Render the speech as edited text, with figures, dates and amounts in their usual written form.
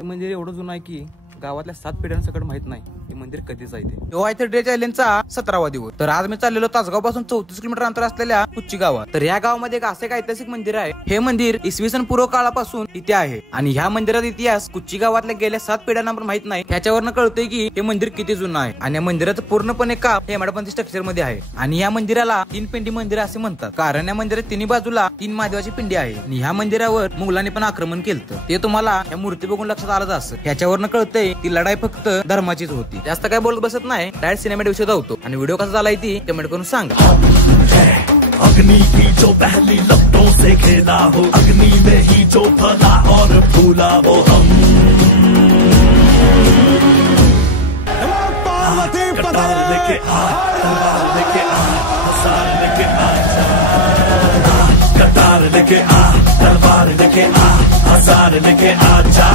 हे मंदिर एवढं जुनं आहे की गावातल्या 7 पिढ्यांसकट माहित नाही हे मंदिर कधीच आहे ते. तो आहे डे चॅलेंजचा 17वा दिवस. तर आज मी चाललेलो तासगाव पासून 34 किलोमीटर अंतर असलेल्या कुच्ची गावात. तर या गावामध्ये एक असं एक ऐतिहासिक मंदिर आहे. हे मंदिर इसवी सन पूर्व काळापासून इथे आहे आणि ह्या मंदिराचा इतिहास कुच्ची गावातल्या गेल्या 7 पिढ्यांना पण माहित नाही. ह्याच्यावरनं कळतंय की हे मंदिर किती जुनं आहे आणि या मंदिराचं पूर्णपणे काम हे हेमाडपंथी स्ट्रक्चर मध्ये आहे. आणि या मंदिराला 3 पिंडी मंदिर असे म्हणतात, कारण या मंदिरात तिन्ही बाजूला 3 महादेवाची पिंडी आहे. आणि ह्या मंदिरावर मुघलांनी पण आक्रमण केलं. ते तुम्हाला या मूर्ती बघून लक्षात आलंच असं. ह्याच्यावरनं कळतंय ती लढाई फक्त धर्माचीच होती. जास्त काय बोलत बसत नाही, डायरेक्ट सिनेमॅटिक विषय धावतो. आणि व्हिडिओ कसा झालाय ती कमेंट करून सांगा. अग्नि की जो पहली लपटों से खेला हो, अग्नि में ही जो फला और फूला वो हम. कटार लेके आ, तलवार लेके आ, हसार लेके आ, कटार लेके आ, तलवार लेके आ, हसार लेके आ जा.